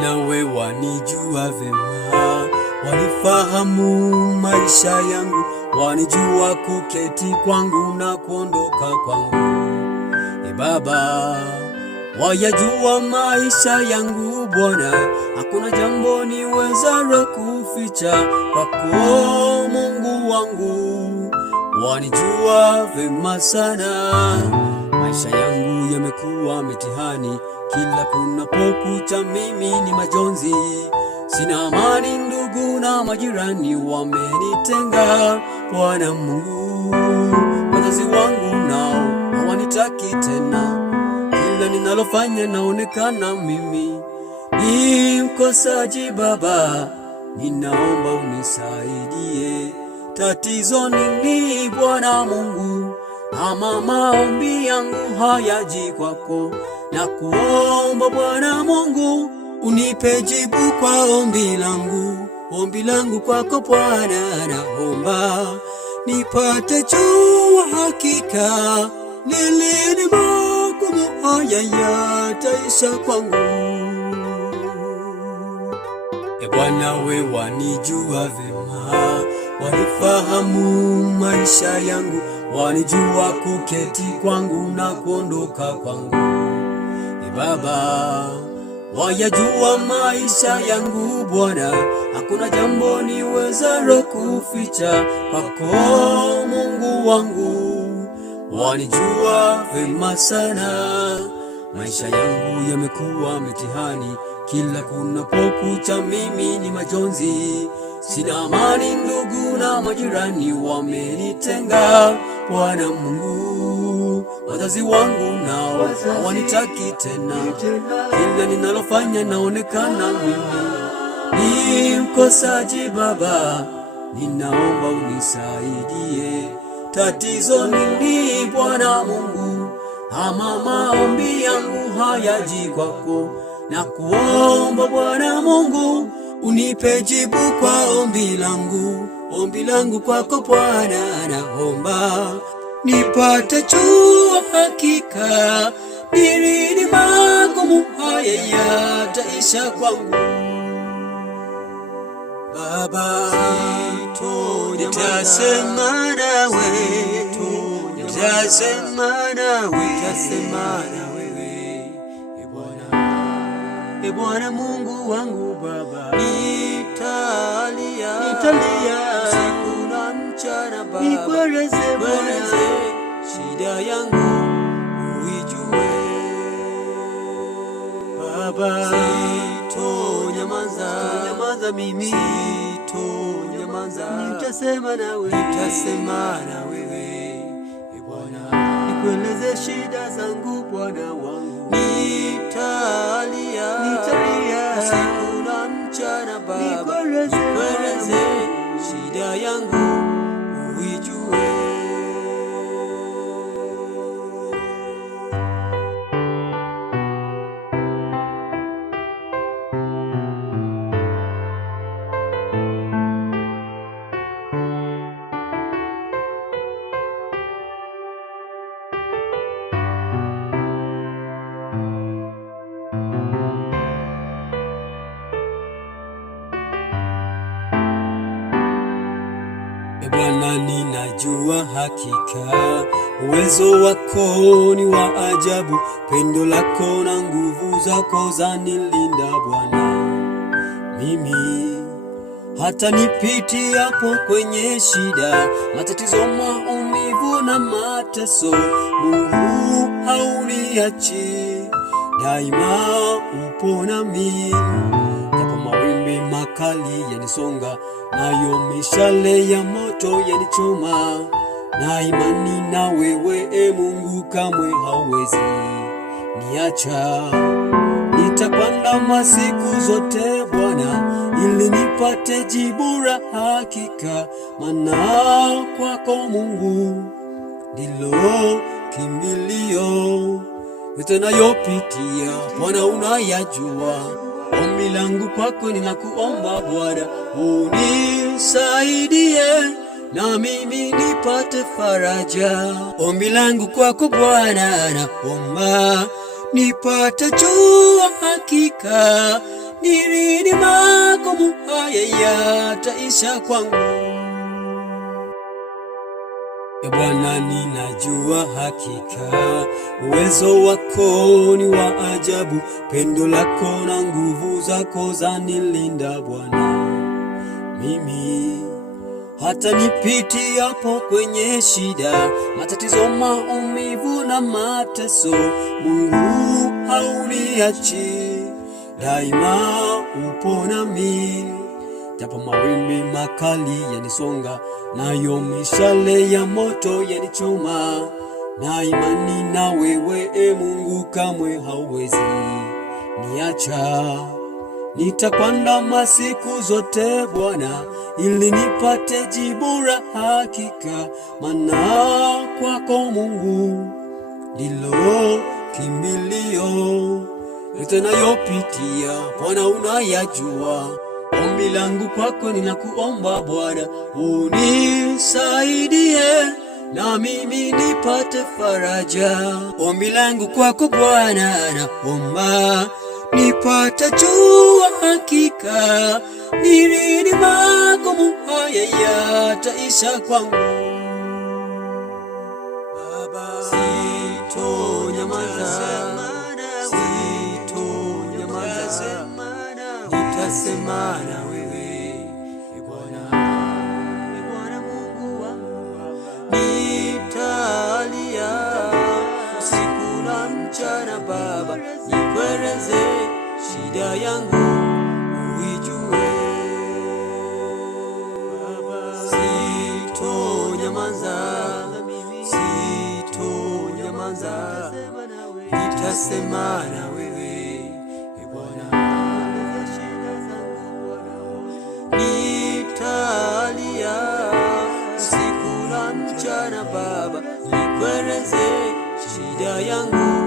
Bwana we wanijua vema, wanifahamu maisha yangu, wanijua kuketi kwangu na kuondoka kwangu. Baba, wayajua maisha yangu Bwana, hakuna jambo niwezalo kuficha kwako Mungu wangu. Wanijua vema sana, maisha yangu yamekuwa mitihani, kila kunapokucha mimi ni majonzi. Sina amani, ndugu na majirani wamenitenga Bwana Mungu. Wazazi wangu nao hawanitaki tena, kila ninalofanya naonekana mimi ni mkosaji. Baba, ninaomba unisaidie, tatizo nini Bwana Mungu? Ama maombi yangu hayaji kwako, na kuomba Bwana Mungu unipe jibu kwa ombi langu kwako Bwana. Naomba nipate jua hakika, ni lini magumu haya yataisha kwangu. Bwana we wanijua vema, wanifahamu maisha yangu, wanijua kuketi kwangu na kuondoka kwangu. Baba, wayajua maisha yangu Bwana, hakuna jambo niwezalo kuficha kwako Mungu wangu. Wanijua vema sana, maisha yangu yamekuwa mitihani, kila kunapokucha mimi ni majonzi. Sina amani, ndugu na majirani wamenitenga Bwana Mungu. Wazazi wangu nao hawanitaki tena, kila ninalofanya naonekana mimi ni mkosaji. Baba, ninaomba unisaidie, tatizo nini Bwana Mungu? Ama maombi yangu hayaji kwako, na kuomba Bwana Mungu unipe jibu kwa ombi langu kwako Bwana. Naomba nipate jua hakika, ni lini magumu haya yataisha kwangu. Baba, nitasema nawe, Bwana Mungu wangu. Baba, nitalia usiku na mchana Baba, nikueleze shida yangu uijue Baba. Sitonyamaza mimi, nitasema na wewe Bwana, nikueleze shida zangu Bwana wangu. Nitalia usiku na mchana Baba, nikueleze shida yangu uijue. Bwana, ninajua hakika uwezo wako ni wa ajabu, pendo lako na nguvu zako zanilinda Bwana. Mimi hata nipiti hapo kwenye shida, matatizo, maumivu na mateso, Mungu hauniachi, daima upo nami. Japo mawimbi makali yanisonga, nayo mishale ya moto yanichoma, na imani na wewe Mungu kamwe hauwezi niacha. Nitakwenda masiku zote Bwana, ili nipate jibu la hakika, maana kwako Mungu ndilo kimbilio. Yote nayopitia Bwana unayajua, ombi langu kwako ninakuomba Bwana, unisaidie na mimi nipate faraja. Ombi langu kwako Bwana, naomba nipate jua hakika, niridi magumu haya yataisha kwangu. Ya Bwana, ninajua hakika uwezo wako ni wa ajabu, pendo lako na nguvu zako zanilinda Bwana. Mimi hata nipitiapo kwenye shida, matatizo, maumivu na mateso, Mungu hauniachi, daima upo nami. Japo mawimbi makali yanisonga, nayo mishale ya moto yanichoma, na imani na wewe Mungu kamwe hauwezi niacha. Nitakuandama siku zote Bwana, ili nipate jibu la hakika, maana kwako Mungu ndilo kimbilio. Yote nayopitia Bwana unayajua, ombi langu kwako ninakuomba Bwana, unisaidie na mimi nipate faraja. Ombi langu kwako Bwana, naomba nipate jua hakika, niridi magumu haya yataisha kwangu. Baba, sitonyamaza, nitasema na wewe Bwana, Mungu wangu. Nitalia usiku na mchana Baba, nikueleze shida yangu uijue. Sitonyamaza, nitasema na wewe Bwana. Nitalia usiku na mchana Baba, nikueleze shida yangu